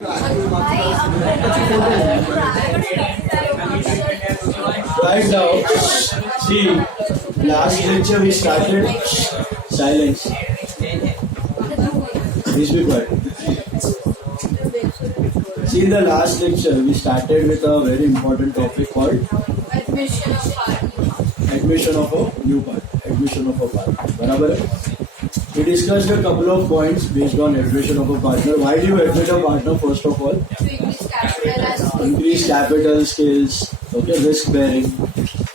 Right now, see, last lecture we started silence. Please be quiet. See, in the last lecture we started with a very important topic called admission of a new partner. Admission of a partner. बराबर है? We discussed a couple of points based on admission of a partner. Why do you admit a partner first of all? Increase capital skills, okay, risk bearing,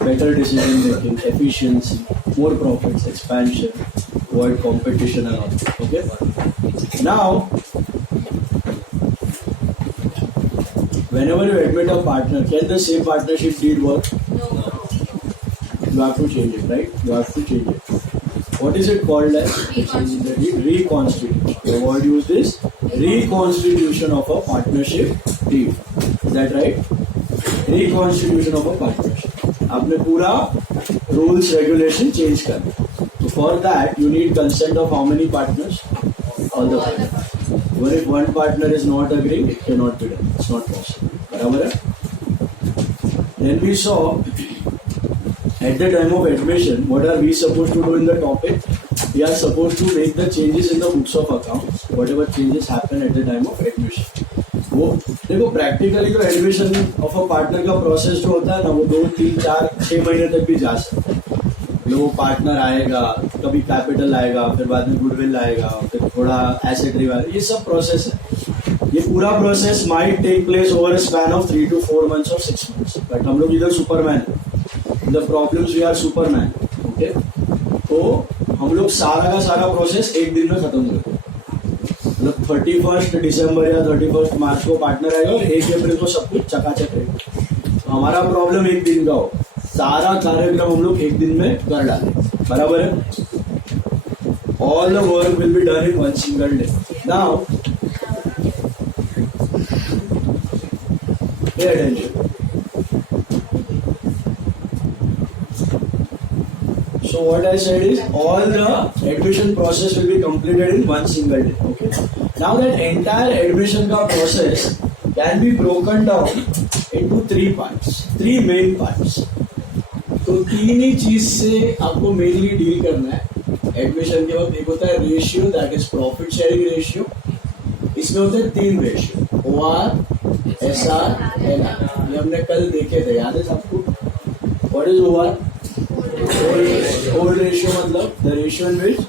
better decision making, efficiency, more profits, expansion, avoid competition and all. Okay. Now, whenever you admit a partner, can the same partnership deal work? No. You have to change it, right? You have to change it. What is it called as? Reconstitution. The word used is reconstitution of a partnership deal. Is that right? Reconstitution of a partnership. आपने पूरा rules regulation change करना. So for that you need consent of how many partners? All the partners. But if one partner is not agreeing, it cannot be done. It's not possible. बराबर है? Then we saw at the time of admission, what are we supposed to do in the topic? We are supposed to make the changes in the books of accounts, whatever changes happen at the time of admission. वो देखो practically तो admission of a partner का process जो होता है ना, वो 2, 3, 4, 6 महीने तक भी जा सकता है. वो पार्टनर आएगा, कभी कैपिटल आएगा, फिर बाद में गुडविल आएगा, फिर थोड़ा एसेट रिवाइव, ये सब प्रोसेस है. ये पूरा process might take place over a span of 3 to 4 months और 6 months. बट हम लोग इधर सुपरमैन है. The problems we are Superman, okay? तो हम लोग सारा का सारा प्रोसेस एक दिन में खत्म करते हैं. मतलब 31 दिसंबर या 31 मार्च को पार्टनर आएगा और 1 अप्रैल को सब कुछ चकाचक रहेगा. तो हमारा प्रॉब्लम एक दिन का हो, सारा कार्यक्रम हम लोग एक दिन में कर डालें. बराबर है? All the work will be done in one single day. Now, pay attention. So what I said is all the admission process will be completed in one single day. Okay. Now that entire admission का process can be broken down into 3 parts, 3 main parts. तो 3 ही चीज से आपको mainly deal करना है admission के वक्त. एक होता है ratio, that is profit sharing ratio. इसमें होते हैं 3 रेशियो, OR, SR, NR. ये हमने कल देखे थे, याद है सबको? What is OR? Old ratio मतलब the ratio in which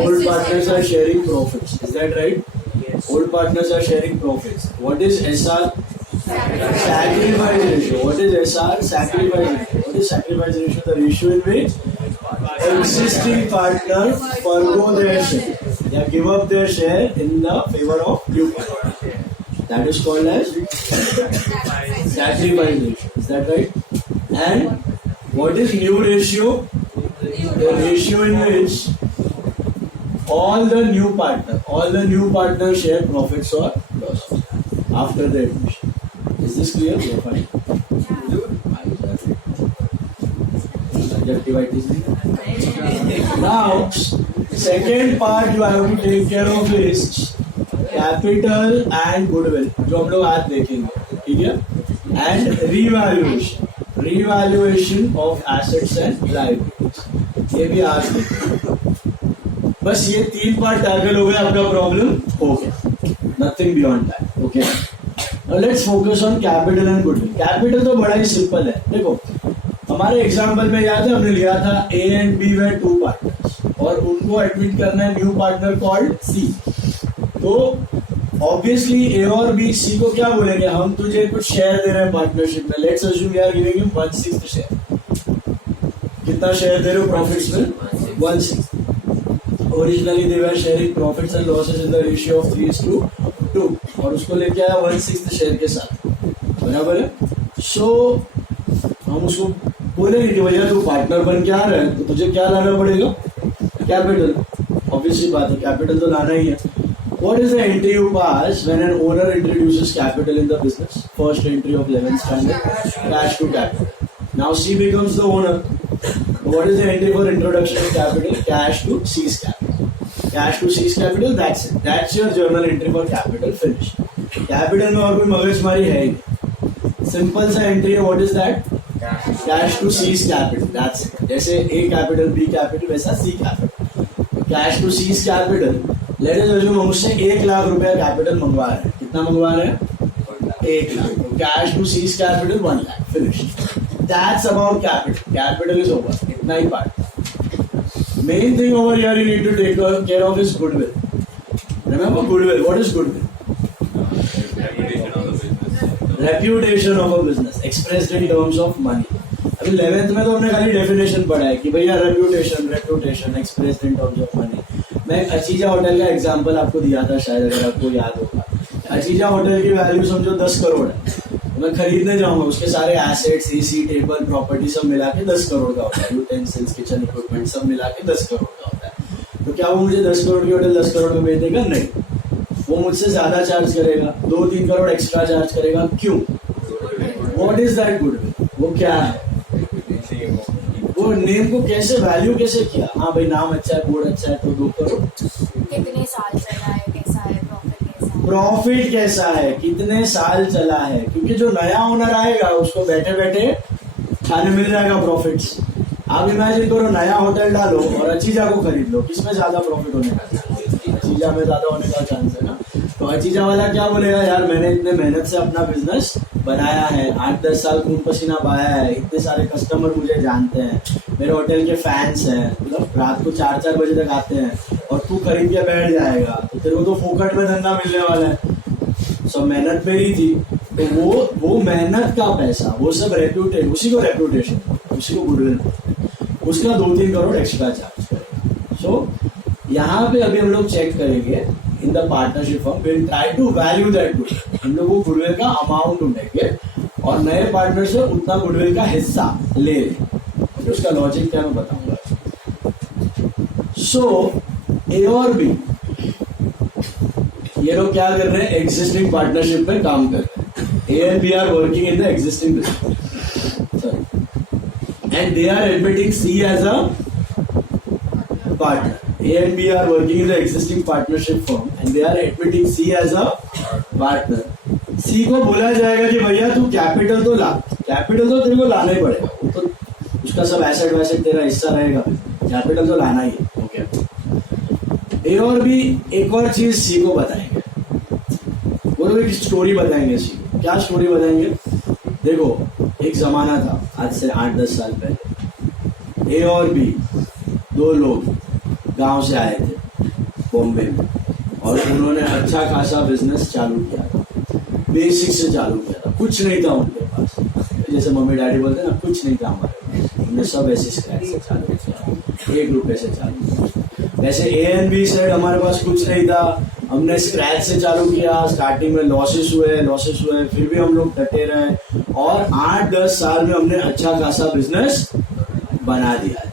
old partners are sharing profits. Is that right? Yes. Old partners are sharing profits. What is SR? Sacrifice ratio. What is SR? Sacrifice ratio. What is sacrifice ratio? The ratio in which existing partner forgo their share. They give up their share in the favor of new partner. That is called as sacrifice ratio. Is that right? And what is new ratio? The ratio in which all the new partners share profits or losses after the admission. Is this clear? We are fine. Now, second part you have to take care of is capital and goodwill, जो हम लोग आज देखेंगे, ठीक है? And revaluation of assets and liabilities. ये भी आज देखेंगे. बस ये 3 पार्ट टैकल हो गए, आपका प्रॉब्लम हो गया. Nothing beyond that. Okay. Now let's focus on capital and goodwill. Capital तो बड़ा ही सिंपल है. देखो हमारे एग्जांपल में याद है, हमने लिया था A and B were 2 partners और उनको एडमिट करना है न्यू पार्टनर कॉल्ड C. तो ऑब्वियसली ए और बी सी को क्या बोलेंगे, हम तुझे कुछ शेयर दे रहे हैं पार्टनरशिप में. Let's assume we are giving him 1/6 share. कितना शेयर दे रहे हो प्रॉफिट्स में? 1/6. Originally they were sharing profits and losses in the ratio of 3:2 और उसको लेके आया 1/6 शेयर के साथ. बराबर है? सो हम उसको बोलेंगे कि भैया तू पार्टनर बन के आ रहा है तो तुझे क्या लाना पड़ेगा? कैपिटल. ऑब्वियसली बात है, कैपिटल तो लाना ही है. What is the entry you pass when an owner introduces capital in the business? First entry of 11th standard, cash to capital. Now C becomes the owner. What is the entry for introduction of capital? Cash to C's capital. Cash to C's capital, that's it. That's your journal entry for capital, finished. Capital में और कोई मगजमारी है ही, simple सा entry है. What is that? Cash to C's capital. That's it. जैसे A capital B capital वैसा C capital. Cash to C's capital. Let us assume हम उससे 1 लाख रुपया कैपिटल मंगवा रहे हैं. कितना मंगवा रहे हैं? 1 lakh. Cash to C's capital 1 lakh. Finish. That's about capital. Capital is over. इतना ही part. Main thing over here you need to take care of is goodwill. Remember goodwill. What is goodwill? Reputation of a business expressed in terms of money. अभी 11th में तो हमने खाली definition पढ़ा है कि भैया reputation expressed in terms of money. मैं एक अचीजा होटल का एग्जांपल आपको दिया था, शायद अगर आपको याद होगा. अचीजा होटल की वैल्यू समझो 10 करोड़ है. मैं खरीदने जाऊंगा, उसके सारे एसेट्स, एसी, टेबल, प्रॉपर्टी सब मिला के 10 करोड़ का होता है. यूटेंसिल्स, किचन इक्विपमेंट सब मिला के 10 करोड़ का होता है. तो क्या वो मुझे 10 करोड़ की होटल 10 करोड़ में बेच देगा? नहीं. वो मुझसे ज्यादा चार्ज करेगा, 2-3 करोड़ एक्स्ट्रा चार्ज करेगा. क्यों? What is that goodwill? वो क्या है? वो नेम को कैसे वैल्यू कैसे किया? हाँ भाई नाम अच्छा है, बोर्ड अच्छा है तो 2 करोड़. कितने साल चला है, कैसा है, प्रॉफिट कैसा है, कितने साल चला है. क्योंकि जो नया ओनर आएगा उसको बैठे बैठे खाने मिल जाएगा प्रॉफिट्स. आप इमेजिन करो नया होटल डालो और अचीजा को खरीद लो, किसमें ज्यादा प्रॉफिट होने का चांस? अचीजा में ज्यादा होने का चांस है ना. तो अचीजा वाला क्या बोलेगा, यार मैंने इतने मेहनत से अपना बिजनेस बनाया है, 8-10 साल खून पसीना बहाया है, इतने सारे कस्टमर मुझे जानते हैं, मेरे होटल के फैंस हैं, मतलब रात को 4-4 बजे तक आते हैं और तू खरीद के बैठ जाएगा तो तेरे को तो फोकट में धंधा मिलने वाला है. सब मेहनत मेरी थी. तो वो मेहनत का पैसा, वो सब रेप्यूटेशन, उसी को रेप्यूटेशन, उसी को गुडविल, उसका 2-3 करोड़ एक्स्ट्रा चार्ज करेगा. सो यहाँ पे अभी हम लोग चेक करेंगे in the partnership firm, will try to value that goodwill. हम लोग वो गुडविल का अमाउंट ढूंढेंगे और नए पार्टनर से उतना गुडविल का हिस्सा ले लें. उसका लॉजिक क्या मैं बताऊंगा. सो ए और बी ये लोग क्या कर रहे हैं? एग्जिस्टिंग पार्टनरशिप में काम कर रहे हैं. A and B are working in the existing business and they are admitting C as a partner. A and B are working in the existing partnership firm and they are admitting C as a partner. C को बोला जाएगा कि भैया तू capital तो ला, capital तो तेरे को लाना ही पड़ेगा, तो उसका सब एसेट वैसेट तेरा हिस्सा रहेगा, कैपिटल तो लाना ही है. ओके. ए और बी एक और चीज सी को बताएंगे. वो लोग एक स्टोरी बताएंगे सी को. क्या स्टोरी बताएंगे? देखो एक जमाना था आज से 8-10 साल पहले. ए और बी 2 लोग गांव से आए थे बॉम्बे में और उन्होंने अच्छा खासा बिजनेस चालू किया था. बेसिक से चालू किया था, कुछ नहीं था उनके पास. जैसे मम्मी डैडी बोलते हैं ना, कुछ नहीं था हमारे पास. हमने सब ऐसे स्क्रैच से चालू किया, 1 रुपए से चालू किया. वैसे ए एंड बी साइड हमारे पास कुछ नहीं था, हमने स्क्रैच से चालू किया. स्टार्टिंग में लॉसेस हुए, फिर भी हम लोग डटे रहे और 8-10 साल में हमने अच्छा खासा बिजनेस बना दिया है.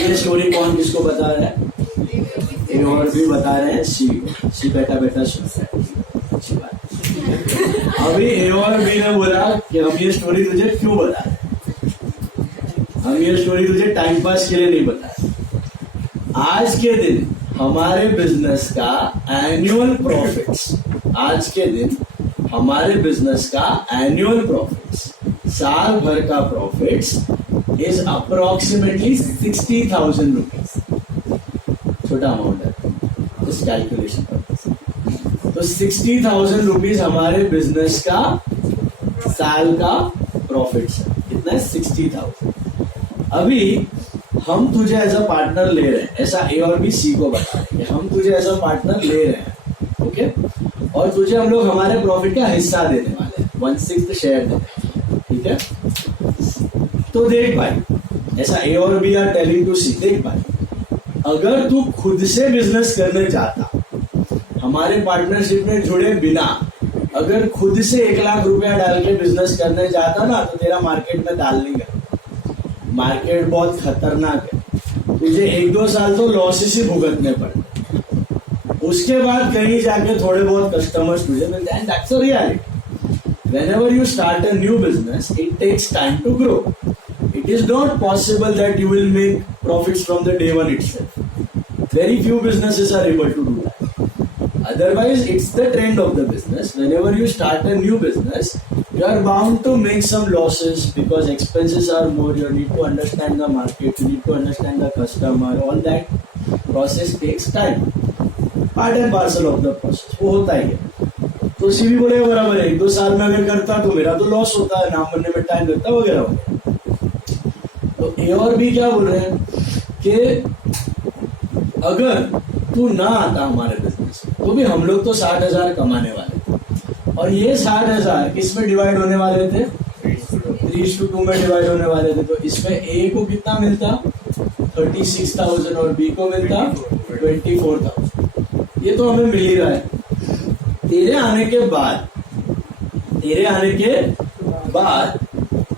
ये स्टोरी कौन किसको बता रहा है? ए और भी बता रहे हैं सी को. सी बैठा सुन रहा है. अच्छी बात. अभी ए और बी ने बोला कि हम ये स्टोरी तुझे क्यों बता रहे हैं? हम ये स्टोरी तुझे टाइम पास के लिए नहीं बता रहे. आज के दिन हमारे बिजनेस का एनुअल प्रॉफिट्स, आज के दिन हमारे बिजनेस का एनुअल प्रॉफिट्स, साल भर का प्रॉफिट्स इज अप्रोक्सीमेटली 60,000 रुपीज. छोटा अमाउंट है इस कैलकुलेशन पर्पस. तो 60,000 रुपीज हमारे बिजनेस का साल का प्रॉफिट्स है. कितना है? 60,000. अभी हम तुझे एज अ पार्टनर ले रहे हैं, ऐसा ए और बी सी को बता रहे हैं. हम तुझे एज अ पार्टनर ले रहे हैं. ओके. और तुझे हम लोग हमारे प्रॉफिट का हिस्सा देने वाले हैं, 1/6 शेयर देने. ठीक है. तो देख भाई, ऐसा ए और बी आर टेलिंग टू सी, देख भाई अगर तू खुद से बिजनेस करने चाहता, हमारे पार्टनरशिप में जुड़े बिना अगर खुद से 1 लाख रुपया डाल के बिजनेस करने चाहता ना, तो तेरा मार्केट में डाल नहीं कर. मार्केट बहुत खतरनाक है. तुझे 1-2 साल तो लॉसेस ही भुगतने पड़े, उसके बाद कहीं जाके थोड़े बहुत कस्टमर्स तुझे मिलते हैं. That's a reality. Whenever you start a new business, it takes time to grow. It is not possible that you will make profits from the day one itself. Very few businesses are able to do that. Otherwise, it's the trend of the business. Whenever you start a new business, you are bound to make some losses because expenses are more. You need to understand the market, you need to understand the customer. All that process takes time. Part and parcel of the process. वो होता ही है. तो CV बोलेगा बराबर है. 1-2 साल में अगर करता तो मेरा तो लॉस होता है, नाम बनने में टाइम लगता वगैरह वगैरह. तो ए और बी क्या बोल रहे हैं कि अगर तू ना आता हमारे बिजनेस तो भी हम लोग तो 60,000 कमाने वाले थे, और ये 60,000 किस में डिवाइड होने वाले थे? 3:2 में डिवाइड होने वाले थे. तो इसमें ए को कितना मिलता? 36,000 और बी को मिलता 24,000. ये तो हमें मिल ही रहा है. तेरे आने के बाद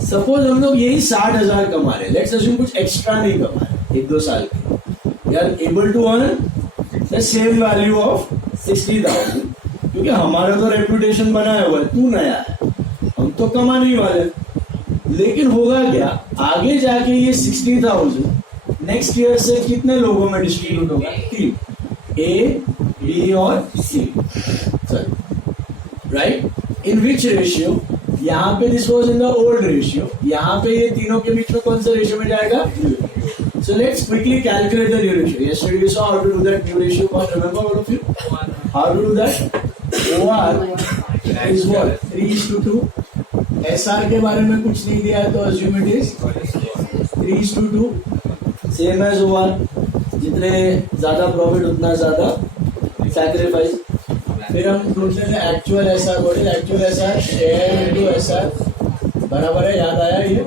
सपोज हम लोग यही 60,000 कमा रहे, लेट्स अज्यूम कुछ एक्स्ट्रा नहीं कमा रहे 1-2 साल के, we are able to earn the same value of 60,000, क्योंकि हमारा तो रेपुटेशन बनाया हुआ है, तू नया है, हम तो कमा नहीं वाले. लेकिन होगा क्या, आगे जाके ये 60,000 नेक्स्ट ईयर से कितने लोगों में डिस्ट्रीब्यूट होगा? 3, ए, बी और सी. राइट? इन विच रेशियो? यहाँ पे this was in the old ratio, यहाँ पे ये तीनों के बीच में कौन सा रेशियो में जाएगा? So let's quickly calculate the new ratio. Yesterday we saw how to do that new ratio. Remember all of you? How to do that? OR is what? 3:2. SR के बारे में कुछ नहीं दिया है तो assume it is 3:2. Same as OR. जितने ज्यादा प्रॉफिट उतना ज्यादा सैक्रिफाइस. फिर हम ढूंढते थे actual SR. What is actual SR? Share into SR. बराबर है, याद आया ये?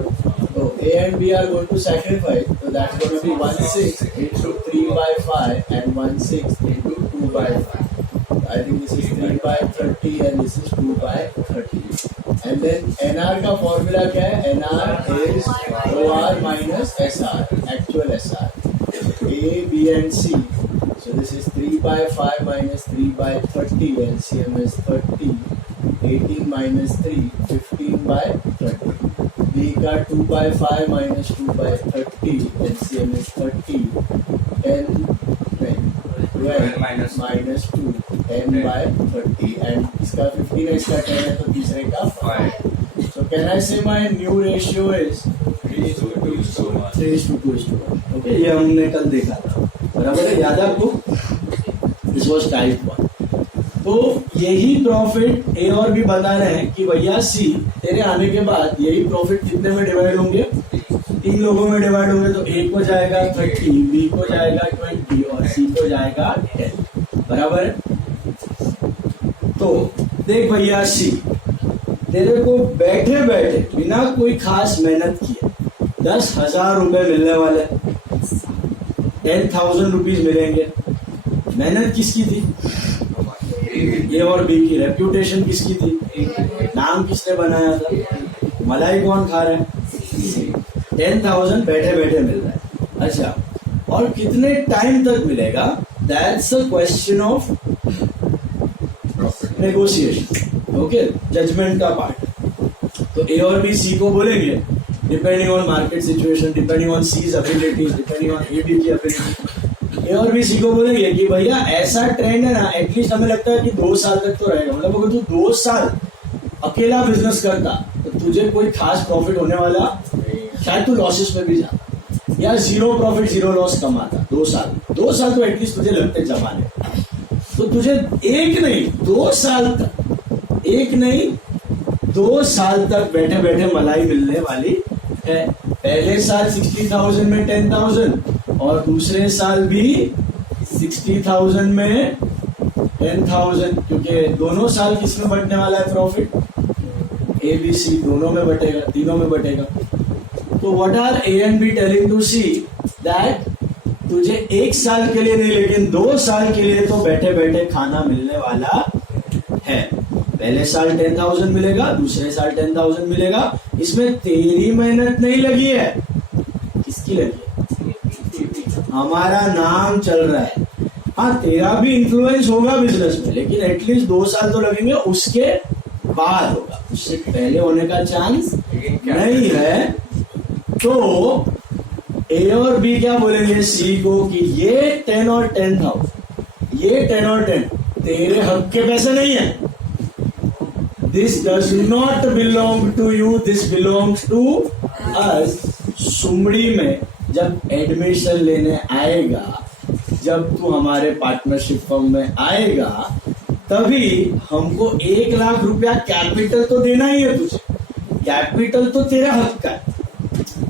So A and B are going to sacrifice. So that's going to be 1/6 into 3/5 and 1/6 into 2/5. I think this is 3/30 and this is 2/30. And then NR का formula क्या है? NR is OR minus SR, actual SR. A, B and C. So this is 3/5 minus 3/30. LCM is 30. 18 minus 3, 15/30. B का 2/5 minus 2/30, LCM is 30, 10, 12 minus 2, 10/30, and इसका 15 है, इसका 10 है, तो तीसरे का 5. So can I say my new ratio is 3:2:1? Okay, ये हमने कल देखा था, बराबर है, याद है आपको? This was type 1. तो यही प्रॉफिट ए और बी बता रहे हैं कि भैया सी तेरे आने के बाद यही प्रॉफिट कितने में डिवाइड होंगे? 3 लोगों में डिवाइड होंगे. तो ए को जाएगा 30, बी को जाएगा 20 और सी को जाएगा 10. बराबर है? तो देख भैया सी, तेरे को बैठे बैठे बिना कोई खास मेहनत किए 10,000 रुपए मिलने वाले, 10,000 रुपीज मिलेंगे. मेहनत किसकी थी? ए और बी की. रेप्यूटेशन किसकी थी? नाम किसने बनाया था? मलाई कौन खा रहा है? 10,000 बैठे बैठे मिल रहा है. अच्छा, और कितने टाइम तक मिलेगा? That's a question of negotiation. Okay, judgement का पार्ट. तो ए और बी सी को बोलेंगे depending on market situation, depending on C's abilities, depending on A B की एबिलिटी. ए और बी सी को बोलेंगे कि भैया ऐसा ट्रेंड है ना, एटलीस्ट हमें लगता है कि 2 साल तक तो रहेगा. मतलब अगर तू 2 साल अकेला बिजनेस करता तो तुझे कोई खास प्रॉफिट होने वाला, शायद तू लॉसेस में भी जाता या 0 प्रॉफिट 0 लॉस कमाता. 2 साल तो एटलीस्ट तुझे लगते जमाने. तो तुझे 1 नहीं 2 साल तक बैठे बैठे मलाई मिलने वाली है. पहले साल 60,000 में 10,000 और दूसरे साल भी 60,000 में 10,000, क्योंकि दोनों साल किसमें बटने वाला है प्रॉफिट? ए बी सी दोनों में बटेगा, तीनों में बटेगा. तो what are A and B telling to C? That तुझे 1 साल के लिए नहीं लेकिन 2 साल के लिए तो बैठे बैठे खाना मिलने वाला है. पहले साल 10,000 मिलेगा, दूसरे साल 10,000 मिलेगा. इसमें तेरी मेहनत नहीं लगी है, किसकी लगी है? हमारा नाम चल रहा है. हाँ, तेरा भी इन्फ्लुएंस होगा बिजनेस में, लेकिन एटलीस्ट 2 साल तो लगेंगे, उसके बाद होगा, उससे पहले होने का चांस नहीं है. तो ए और बी क्या बोलेंगे सी को कि ये 10 और 10,000, ये 10 और 10 तेरे हक के पैसे नहीं है. This does not belong to you, this belongs to us. सुमड़ी में जब एडमिशन लेने आएगा, जब तू हमारे पार्टनरशिप फर्म में आएगा, तभी हमको 1 लाख रुपया कैपिटल तो देना ही है तुझे. कैपिटल तो तेरा हक का है,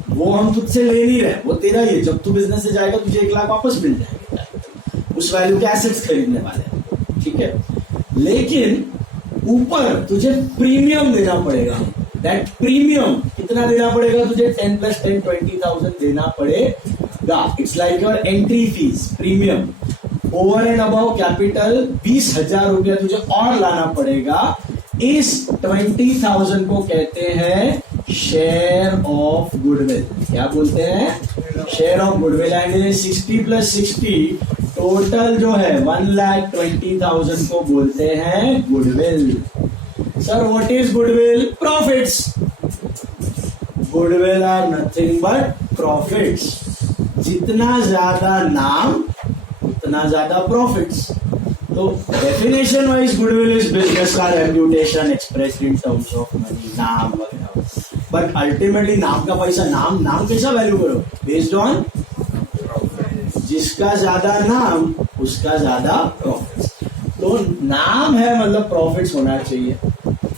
वो हम तुझसे ले नहीं रहे, वो तेरा ही है. जब तू बिजनेस से जाएगा तुझे 1 लाख वापस मिल जाएंगे, उस वैल्यू के एसेट्स खरीदने वाले हैं. ठीक है, लेकिन ऊपर तुझे प्रीमियम देना पड़ेगा. दैट प्रीमियम कितना देना पड़ेगा तुझे? 10 + 10 20,000 देना पड़ेगा. It's like your entry fees, premium. Over and above capital 20,000 रुपया तुझे और लाना पड़ेगा. इस 20,000 को कहते हैं शेयर ऑफ गुडविल. क्या बोलते हैं? Share of goodwill. And 60 + 60 total जो है 1,20,000 को बोलते हैं goodwill. Sir what is goodwill? Profits. Goodwill are nothing but profits. जितना ज्यादा नाम उतना ज्यादा प्रॉफिट्स. तो definition wise goodwill is business का reputation expressed in terms of money, नाम वगैरह. बट अल्टीमेटली नाम का पैसा, नाम कैसा वैल्यू करो? बेस्ड ऑन जिसका ज्यादा नाम उसका ज्यादा प्रॉफिट्स. तो नाम है मतलब प्रॉफिट्स होना चाहिए.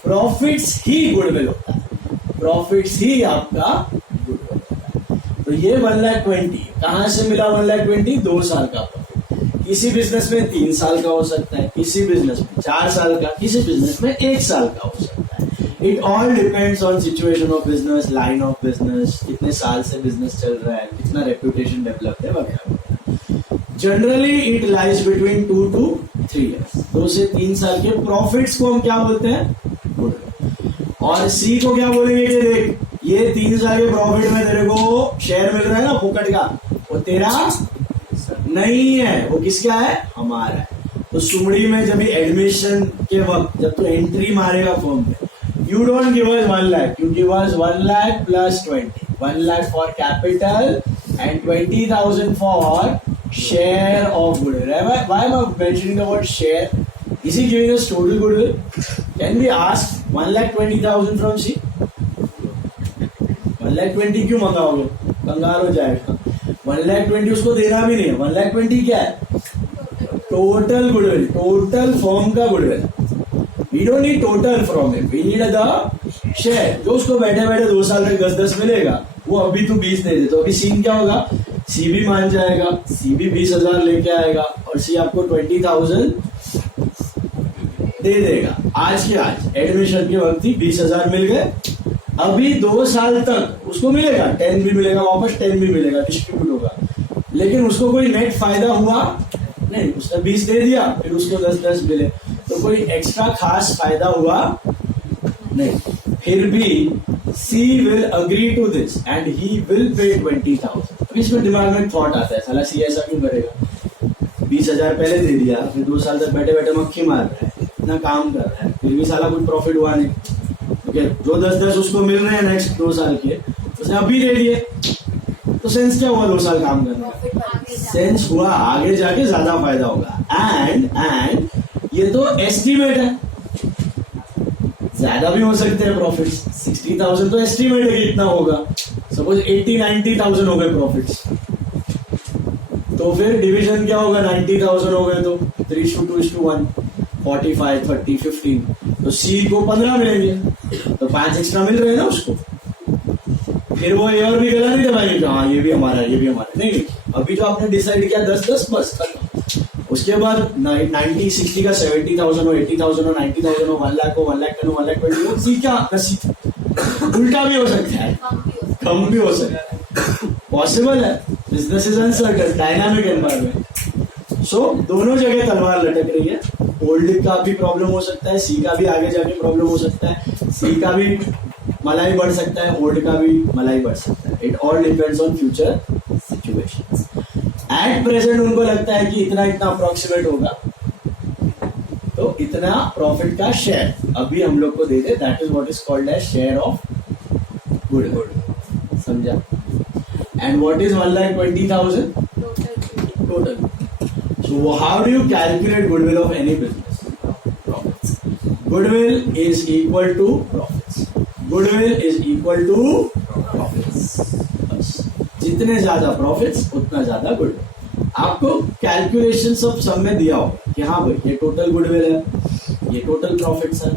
प्रॉफिट्स ही गुडविल होता है, प्रॉफिट्स ही आपका गुडविल होता है. तो ये 1,20,000 कहां से मिला? 1,20,000 2 साल का प्रॉफिट. किसी बिजनेस में 3 साल का हो सकता है, किसी बिजनेस में 4 साल का, किसी बिजनेस में 1 साल का हो सकता है. It all depends on situation of business, line of business, कितने साल से बिजनेस चल रहा है, कितना रेप्यूटेशन डेवलप है वगैरह. Generally it lies between 2 to 3 years. 2 से 3 साल के प्रॉफिट्स को हम क्या बोलते हैं? गुडविल. और सी को क्या बोलेंगे कि देख ये 3 साल के प्रॉफिट में तेरे को शेयर मिल रहा है ना फोकट का, वो तेरा नहीं है, वो किसका है? हमारा है. तो सुमड़ी में जब एडमिशन के वक्त जब तू एंट्री मारेगा फॉर्म में, you don't give us 1 lakh, you give us 1 lakh + 20. 1 lakh for capital and 20,000 for share of goodwill. Why am I mentioning the word share? Is he giving us total goodwill? Can we ask 1,20,000 from C? 1,20,000 क्यों मंगाओगे? कंगाल हो जाएगा. 1,20,000 उसको देना भी नहीं है. 1,20,000 क्या है? टोटल गुडविल, टोटल फॉर्म का goodwill. We don't need total from him. We need the share. जो उसको बैठे बैठे 2 साल तक 10-10 मिलेगा, वो अभी तो 20 दे दे. तो अभी सीन क्या होगा? सी भी मान जाएगा, सी भी 20,000 लेके आएगा और सी आपको 20,000 दे देगा. आज के आज एडमिशन के वक्त ही 20,000 मिल गए. अभी 2 साल तक उसको मिलेगा, 10 भी मिलेगा वापस, 10 भी मिलेगा, डिस्ट्रीब्यूट होगा. लेकिन उसको कोई नेट फायदा हुआ नहीं. उसने 20 दे दिया, फिर उसको 10-10 मिले, तो कोई एक्स्ट्रा खास फायदा हुआ नहीं. फिर भी she will agree to this and he will pay 20,000. अब इसमें दिमाग में थॉट आता है, साला सी ऐसा क्यों करेगा? 20,000 पहले दे दिया, फिर 2 साल तक बैठे बैठे मक्खी मार रहा है, इतना काम कर रहा है, फिर भी साला कुछ प्रॉफिट हुआ नहीं. ओके, जो 10-10 उसको मिल रहे हैं नेक्स्ट 2 साल के, उसने अभी दे दिए, तो सेंस क्या हुआ 2 साल काम करने का? सेंस हुआ आगे जाके ज्यादा फायदा होगा. एंड ये तो एस्टिमेट है, ज्यादा भी हो सकते हैं प्रॉफिट्स. 60,000 तो एस्टिमेट है कि इतना होगा. सपोज 80-90,000 हो गए प्रॉफिट्स, तो फिर डिवीजन क्या होगा? 90,000 हो गए तो 3:2:1, 45, 30, 15. तो सी को 15 मिलेंगे, तो 5 एक्स्ट्रा मिल रहे हैं ना उसको. फिर वो ये और भी गला नहीं दबाएंगे, हाँ ये भी हमारा है, ये भी हमारा. नहीं, अभी तो आपने डिसाइड किया 10-10 बस खत्म. उसके बाद 90-60 का 70,000 हो, 80,000 हो, 90,000 हो, 1 लाख हो, 1,10,000 हो, 1,20,000 हो. सी क्या? उल्टा भी हो सकता है, कम भी हो सकता है, पॉसिबल है. Business is uncertain, dynamic environment. So दोनों जगह तलवार लटक रही है. ओल्ड का भी प्रॉब्लम हो सकता है, सी का भी आगे जाके प्रॉब्लम हो सकता है, सी का भी मलाई बढ़ सकता है, ओल्ड का भी मलाई बढ़ सकता है. It all depends on future situations. At present उनको लगता है कि इतना अप्रोक्सीमेट होगा, तो इतना प्रॉफिट का शेयर अभी हम लोग को दे दे. That is what is called as share of goodwill. समझा? And what is 1,20,000 total. So how do you calculate goodwill of any business? Goodwill is equal to profits, goodwill is equal to profits. बस जितने ज्यादा profits उतना ज्यादा goodwill. आपको calculation सब में दिया होगा कि हाँ भाई ये टोटल गुडविल है, ये टोटल प्रॉफिट्स है।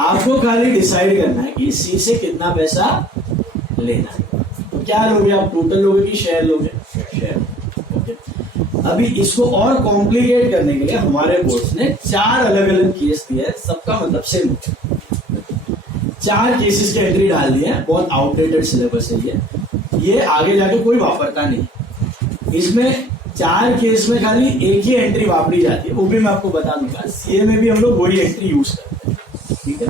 आपको खाली डिसाइड करना है कि सी से कितना पैसा लेना है। तो क्या लोगे आप, टोटल लोगे कि शेयर लोगे? शेयर। ओके, अभी इसको और कॉम्प्लिकेट करने के लिए हमारे बोर्ड ने 4 अलग अलग केस दिए हैं, सबका मतलब सेम। 4 केसेस की एंट्री डाल दी है, बहुत आउटडेटेड सिलेबस है ये आगे जाके कोई वापरता नहीं। इसमें 4 केस में खाली एक ही एंट्री वापरी जाती है, वो भी मैं आपको बता दूंगा। सीए में भी हम लोग वही एंट्री यूज करते हैं, ठीक है।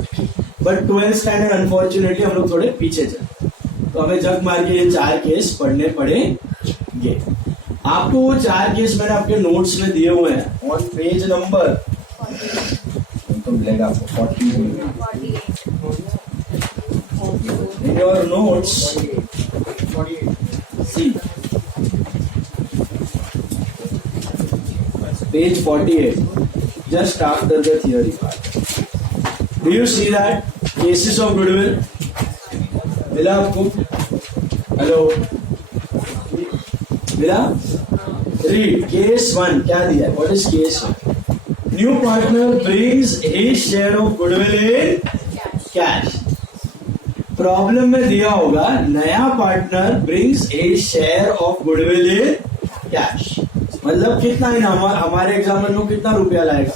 बट 12th स्टैंडर्ड अनफॉर्चुनेटली हम लोग थोड़े पीछे चले, तो हमें जग मार के ये 4 केस पढ़ने पड़ेंगे। आपको वो 4 केस मैंने आपके नोट्स में दिए हुए हैं ऑन पेज नंबर, तो मिलेगा आपको 48 in your notes. See, page 48, just after the theory part. Do you see that cases of goodwill? मिला आपको? हेलो, मिला? Read case 1 क्या दिया? What is case 1? New partner brings his share of goodwill in cash. Problem में दिया होगा नया partner brings A share of goodwill in cash, मतलब कितना इनाम, हमारे एग्जाम्पल में कितना रुपया लाएगा?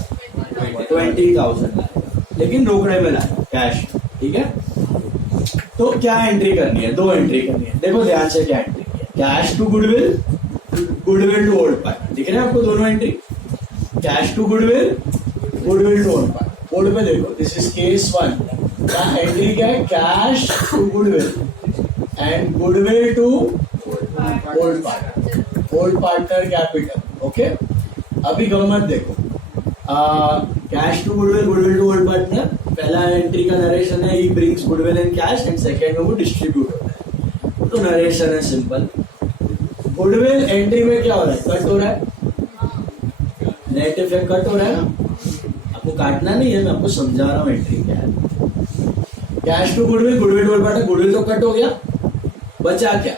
20,000 लाएगा, लेकिन रोकड़े में लाएगा कैश, ठीक है। तो क्या एंट्री करनी है? 2 एंट्री करनी है। देखो ध्यान से क्या एंट्री है, cash to goodwill, goodwill to old partner. दिख रहे हैं आपको दोनों entry? Cash to goodwill, goodwill to old partner. Board पे देखो, दिस इज केस 1। एंट्री क्या है? Cash to goodwill and goodwill to old partner, old partner capital. Okay, अभी गम्मत देखो, cash to goodwill, goodwill to old partner. पहला entry का narration है, he brings goodwill in cash, and second में वो डिस्ट्रीब्यूट होता है। तो नरेशन है सिंपल। गुडविल एंट्री में क्या हो रहा है? कट हो रहा है, नेट इफेक्ट कट हो रहा है ना। आपको काटना नहीं है, मैं आपको समझा रहा हूँ एंट्री क्या है। Cash to goodwill, goodwill to old partner, goodwill तो कट हो गया, बचा क्या?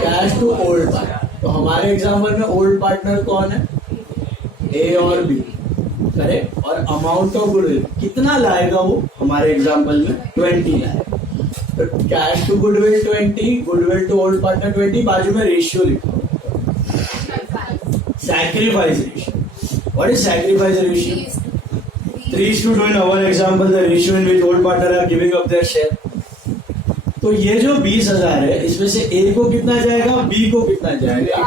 Cash to old partner. तो हमारे एग्जाम्पल में ओल्ड पार्टनर कौन है? ए और बी, करेक्ट। और अमाउंट ऑफ गुडविल कितना लाएगा वो? हमारे एग्जाम्पल में 20 लाएगा। तो cash to goodwill 20, goodwill to old partner 20, बाजू में रेशियो लिखो, sacrifice ratio. What is sacrifice ratio? 3:2 in our example, the ratio in which old partner are giving up their share. तो ये जो 20,000 है, इसमें से ए को कितना जाएगा, बी को कितना जाएगा?